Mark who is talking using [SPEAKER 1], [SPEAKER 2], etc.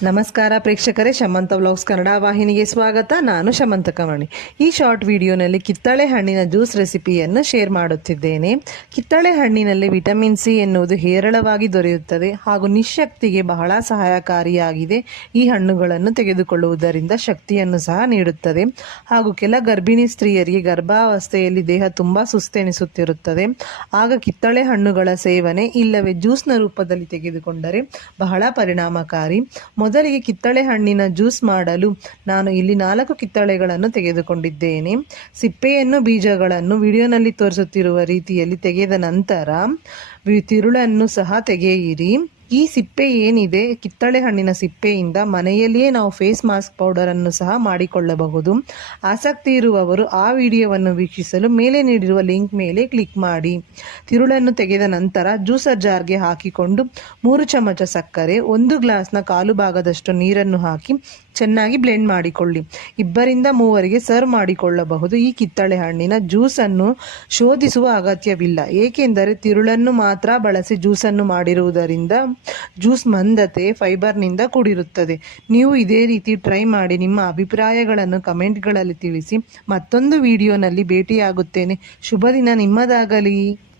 [SPEAKER 1] ನಮಸ್ಕಾರ ಪ್ರೇಕ್ಷಕರೇ, ಶಮಂತ ವ್ಲಾಗ್ಸ್ ಕನ್ನಡ ವಾಹಿನಿಗೆ ಸ್ವಾಗತ. ನಾನು ಶಮಂತ ಕಮಣಿ ಈ ಶಾರ್ಟ್ ವಿಡಿಯೋನಲ್ಲಿ ಕಿತ್ತಳೆ ಹಣ್ಣಿನ ಜ್ಯೂಸ್ ರೆಸಿಪಿಯನ್ನು ಶೇರ್ ಮಾಡುತ್ತಿದ್ದೇನೆ. ಕಿತ್ತಳೆ ಹಣ್ಣಿನಲ್ಲಿ ವಿಟಮಿನ್ ಸಿ ಎನ್ನುವುದು ಹೇರಳವಾಗಿ ದೊರೆಯುತ್ತದೆ ಹಾಗೂ ನಿಶಕ್ತಿಗೆ ಬಹಳ ಸಹಾಯಕಾರಿಯಾಗಿದೆ. ಈ ಹಣ್ಣುಗಳನ್ನು ತೆಗೆದುಕೊಳ್ಳುವುದರಿಂದ ಶಕ್ತಿಯನ್ನು ಸಹ ನೀಡುತ್ತದೆ ಹಾಗೂ ಕೆಲ ಗರ್ಭಿಣಿ ಸ್ತ್ರೀಯರಿಗೆ ಗರ್ಭಾವಸ್ಥೆಯಲ್ಲಿ ದೇಹ ತುಂಬ ಸುಸ್ತೆನಿಸುತ್ತಿರುತ್ತದೆ. ಆಗ ಕಿತ್ತಳೆ ಹಣ್ಣುಗಳ ಸೇವನೆ ಇಲ್ಲವೇ ಜ್ಯೂಸ್ನ ರೂಪದಲ್ಲಿ ತೆಗೆದುಕೊಂಡರೆ ಬಹಳ ಪರಿಣಾಮಕಾರಿ. ಮೊದಲಿಗೆ ಕಿತ್ತಳೆ ಹಣ್ಣಿನ ಜ್ಯೂಸ್ ಮಾಡಲು ನಾನು ಇಲ್ಲಿ ನಾಲ್ಕು ಕಿತ್ತಳೆಗಳನ್ನು ತೆಗೆದುಕೊಂಡಿದ್ದೇನೆ. ಸಿಪ್ಪೆಯನ್ನು, ಬೀಜಗಳನ್ನು ವಿಡಿಯೋನಲ್ಲಿ ತೋರಿಸುತ್ತಿರುವ ರೀತಿಯಲ್ಲಿ ತೆಗೆದ ನಂತರ ತಿರುಳನ್ನು ಸಹ ತೆಗೆಯಿರಿ. ಈ ಸಿಪ್ಪೆ ಏನಿದೆ? ಕಿತ್ತಳೆ ಹಣ್ಣಿನ ಸಿಪ್ಪೆಯಿಂದ ಮನೆಯಲ್ಲಿಯೇ ನಾವು ಫೇಸ್ ಮಾಸ್ಕ್ ಪೌಡರನ್ನು ಸಹ ಮಾಡಿಕೊಳ್ಳಬಹುದು. ಆಸಕ್ತಿ ಇರುವವರು ಆ ವಿಡಿಯೋವನ್ನು ವೀಕ್ಷಿಸಲು ಮೇಲೆ ನೀಡಿರುವ ಲಿಂಕ್ ಮೇಲೆ ಕ್ಲಿಕ್ ಮಾಡಿ. ತಿರುಳನ್ನು ತೆಗೆದ ನಂತರ ಜ್ಯೂಸರ್ ಜಾರ್ಗೆ ಹಾಕಿಕೊಂಡು ಮೂರು ಚಮಚ ಸಕ್ಕರೆ, ಒಂದು ಗ್ಲಾಸ್ನ ಕಾಲು ಭಾಗದಷ್ಟು ನೀರನ್ನು ಹಾಕಿ ಚೆನ್ನಾಗಿ ಬ್ಲೆಂಡ್ ಮಾಡಿಕೊಳ್ಳಿ. ಇಬ್ಬರಿಂದ ಮೂವರಿಗೆ ಸರ್ವ್ ಮಾಡಿಕೊಳ್ಳಬಹುದು ಈ ಕಿತ್ತಳೆ ಹಣ್ಣಿನ ಜ್ಯೂಸನ್ನು ಶೋಧಿಸುವ ಅಗತ್ಯವಿಲ್ಲ. ಏಕೆಂದರೆ ತಿರುಳನ್ನು ಮಾತ್ರ ಬಳಸಿ ಜ್ಯೂಸನ್ನು ಮಾಡಿರುವುದರಿಂದ ಜ್ಯೂಸ್ ಮಂದತೆ ಫೈಬರ್ನಿಂದ ಕೂಡಿರುತ್ತದೆ. ನೀವು ಇದೇ ರೀತಿ ಟ್ರೈ ಮಾಡಿ ನಿಮ್ಮ ಅಭಿಪ್ರಾಯಗಳನ್ನು ಕಮೆಂಟ್ಗಳಲ್ಲಿ ತಿಳಿಸಿ. ಮತ್ತೊಂದು ವಿಡಿಯೋನಲ್ಲಿ ಭೇಟಿಯಾಗುತ್ತೇನೆ. ಶುಭ ದಿನ ನಿಮ್ಮದಾಗಲಿ.